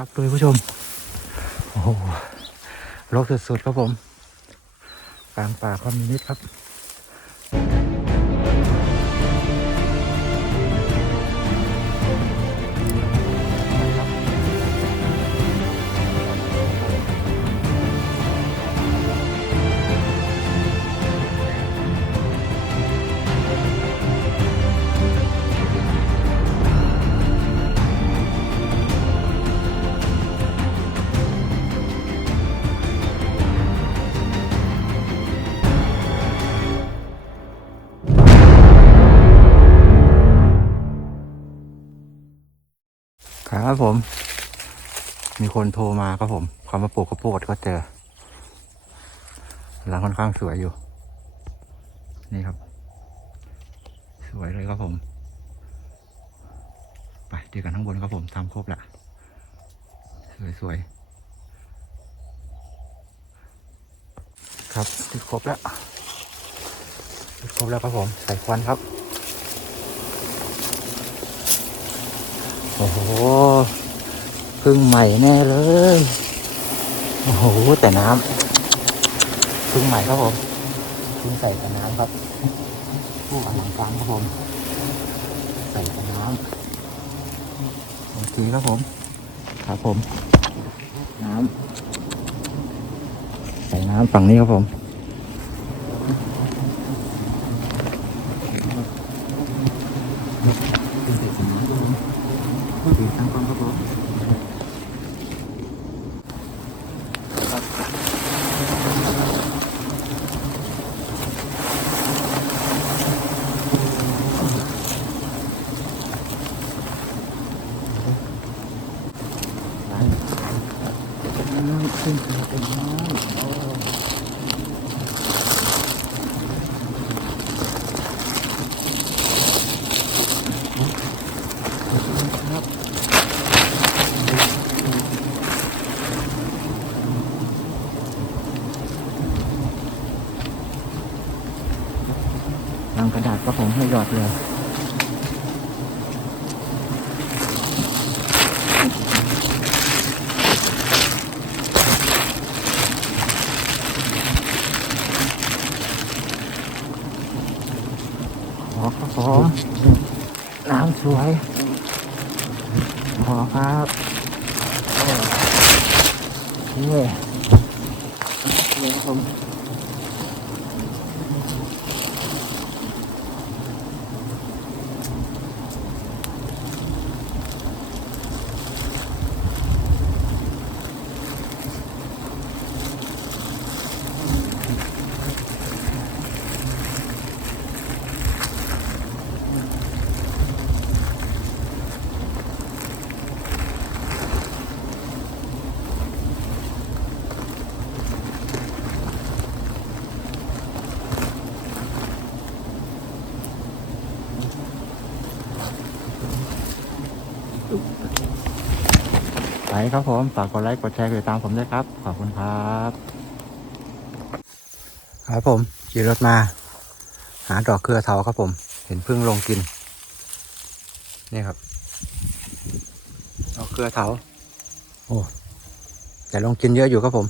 ครับคุณผู้ชม โอ้โหรกสุดๆครับผมกลางป่าคอมมีนิดครับ ครับผม มีคนโทรมาครับผมเขามาปลูกข้าวโพดก็เจอหลังค่อนข้างสวยอยู่ นี่ครับ สวยเลยครับผม ไปดีกันข้างบนครับผมทำครบละสวยสวยๆครับติดครบแล้วครบแล้วครับผม ใส่ควันครับ โอ้โหพึ่งใหม่แน่เลย โอ้โห แต่น้ำพึ่งใหม่ครับผมเพึ่งใส่แต่น้ำครับผู้อลังการครับผม ใส่แต่น้ำโอเคครับผม ครับผม น้ำใส่น้ำฝั่งนี้ครับผม ถือทางกล้องครับผมน้ำขึ้นเป็นน้ำโอ้ครับังกระดาษก็ผมให้หยอดเลยขอครับผมน้ำสวยขอครับนี่นี่ผม ไปครับผม ฝากกดไลค์ กดแชร์ กดติดตามผมด้วยครับ ขอบคุณครับ ครับผมขี่รถมา หาดอกเครือเทาครับผม เห็นพึ่งลงกิน นี่ครับ ดอกเครือเทา โอ้ แต่ลงกินเยอะอยู่ครับผม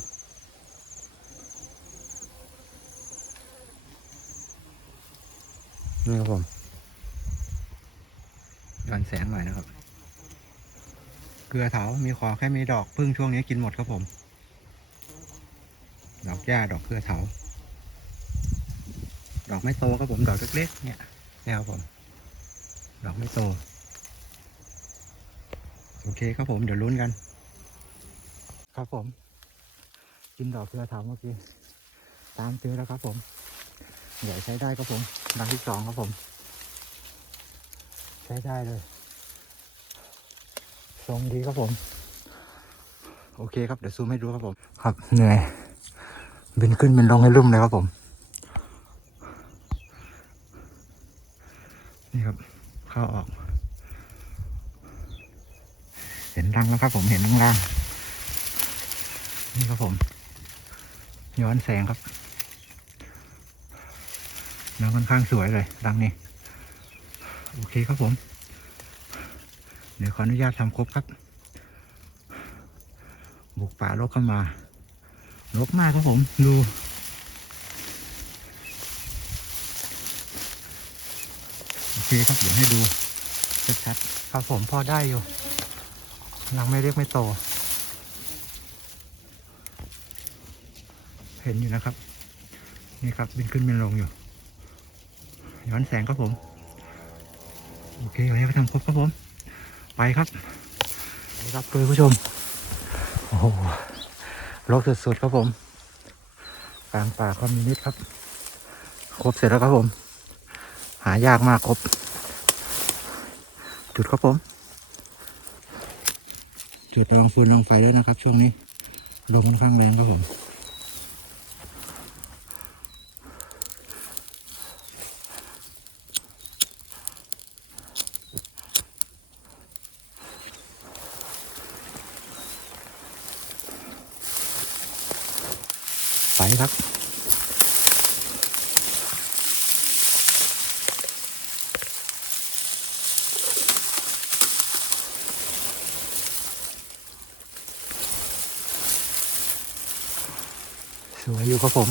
นี่ครับผมย้อนแสงหน่อยนะครับ เกลือเถา มีขอแค่มีดอกพึ่งช่วงนี้กินหมดครับผม ดอกหญ้าดอกเกลือเถา ดอกไม่โตครับผมดอกเล็กๆเนี่ยเนี่ยครับผม ดอกไม่โต โอเคครับผมเดี๋ยวลุ้นกัน ครับผม กินดอกเกลือเถาเมื่อกี้ตามเจอแล้วครับผมใหญ่ใช้ได้ครับผมดังที่สองครับผม ใช้ได้เลย ทรงดีครับผม โอเคครับเดี๋ยวซูมให้ดูครับผม ครับเหนื่อยบินขึ้นบินลงให้ลุ่มเลยครับผม นี่ครับ เข้าออก เห็นรังแล้วครับผมเห็นล่างล่าง นี่ครับผม ย้อนแสงครับน้ำค่อนข้างสวยเลยรังนี้ โอเคครับผม เดี๋ยวขออนุญาตทำครบครับ บุกป่ารกเข้ามารกมากครับผม ดู โอเคครับ เดี๋ยวให้ดูชัดๆครับผมพอได้อยู่รังไม่เล็กไม่โต เห็นอยู่นะครับ นี่ครับบินขึ้นบินลงอยู่ ย้อนแสงครับผม โอเควันนี้ก็ทำครบครับผม ไปครับไปครับคุณผู้ชม โอ้โหรกสุดๆครับผม กลางป่าคอมมิวนิสต์ครับ ครบเสร็จแล้วครับผม หายากมากครบ จุดครับผม จุดรองฟืนรองไฟแล้วนะครับ ช่วงนี้ลมค่อนข้างแรงครับผม ไปครับ สวยอยู่ครับผม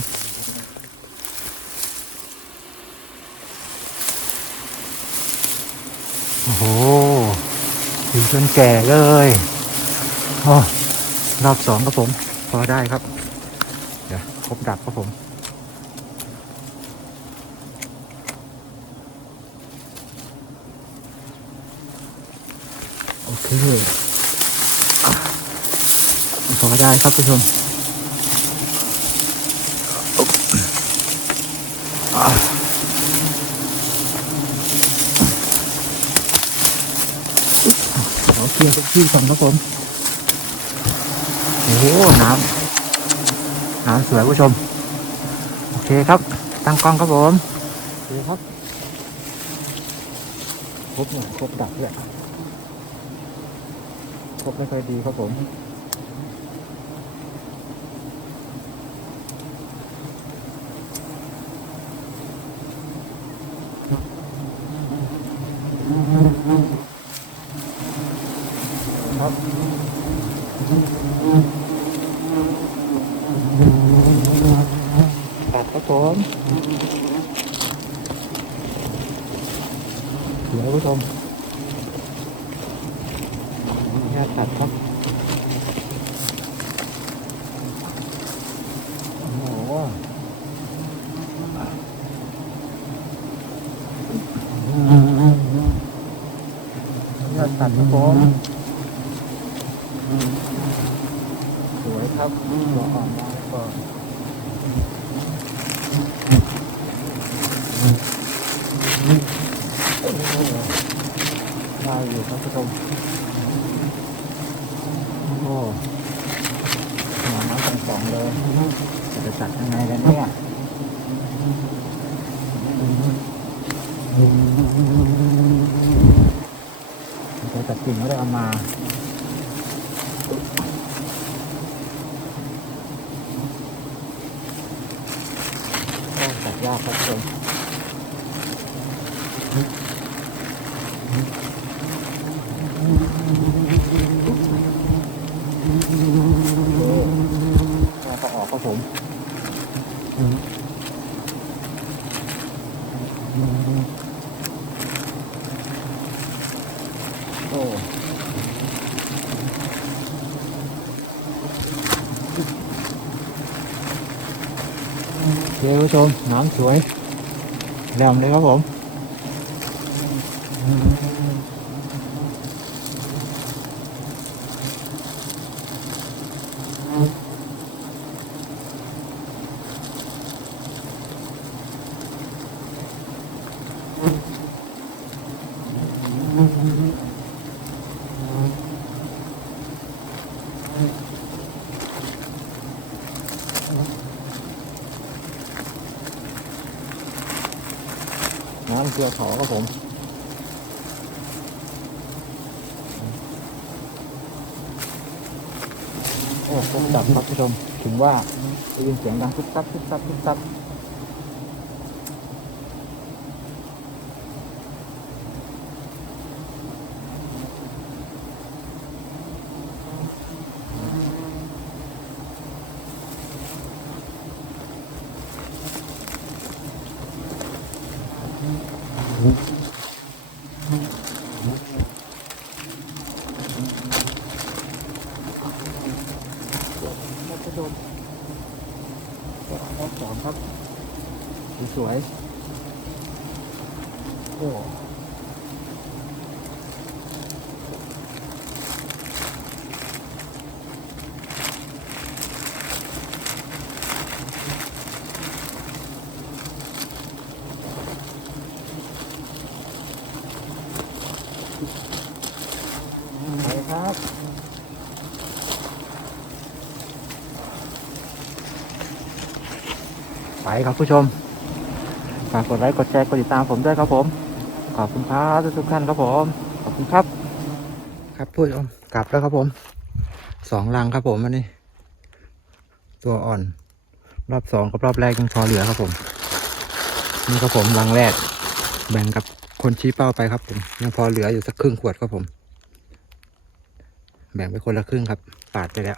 โอ้โหอยู่จนแก่เลยโอ้รอบสองครับผม พอได้ครับ ครบดับครับผม โอเคพอได้ครับผู้ชมอะขอเคลียร์ที่ก่อนครับผม โอ้โห น้ำ น้ำสวยผู้ชม โอเคครับ ตั้งกล้องครับผมโอเคครับครบหน่ยครบดับเลยครบไม่ค่อยดีครับผมครับ ครับผมเดี๋ยวผู้ชมแค่ตัดครับโอ้โหแค่ตัดครับผมสวยครับหัวอ่อนมาก่อน ได้อยู่ครับผู้ชมโอ้โหหัวน้ำเป็นสองเลยจะจัดยังไงกันเนี่ยจะจัดกิ่งไม่ได้เอามาก็ตัดยากครับผมแล้วก็ออกครับผมโอ้ โอเคผู้ชมน้ำสวยแหลมเลยครับผมน้ำ เกลือขอครับผมโอ้ผมจับครับผู้ชม ถึงว่าได้ยินเสียงดังทุบทับทุบทับทุบทับ Mm-hmm. ไปครับผู้ชมฝากกดไลค์กดแชร์กดติดตามผมด้วยครับผม ขอบคุณครับทุกท่านครับผมขอบคุณครับ ครับผู้ชมกลับแล้วครับผมสองรังครับผมวันนี้ ตัวอ่อน รอบสองกับรอบแรกยังพอเหลือครับผม นี่ครับผมรังแรก แบ่งกับคนชี้เป้าไปครับผมยังพอเหลืออยู่สักครึ่งขวดครับผม แบ่งไปคนละครึ่งครับปาดไปแล้ว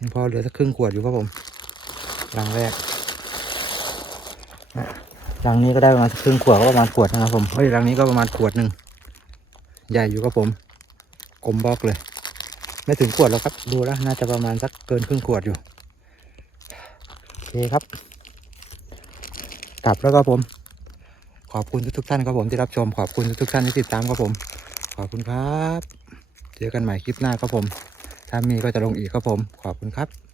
ยังพอเหลือสักครึ่งขวดอยู่ครับผมรังแรก รังนี้ก็ได้ประมาณครึ่งขวดก็ประมาณขวดนะครับผมเฮ้ยรังนี้ก็ประมาณขวดหนึ่งใหญ่อยู่ครับผม กลมบล็อกเลย ไม่ถึงขวดแล้วครับ ดูแล้วน่าจะประมาณสักเกินครึ่งขวดอยู่โอเคครับ กลับแล้วครับผม ขอบคุณทุกๆท่านครับผมที่รับชม ขอบคุณทุกๆท่านที่ติดตามครับผม ขอบคุณครับ เจอกันใหม่คลิปหน้าครับผม ถ้ามีก็จะลงอีกครับผม ขอบคุณครับ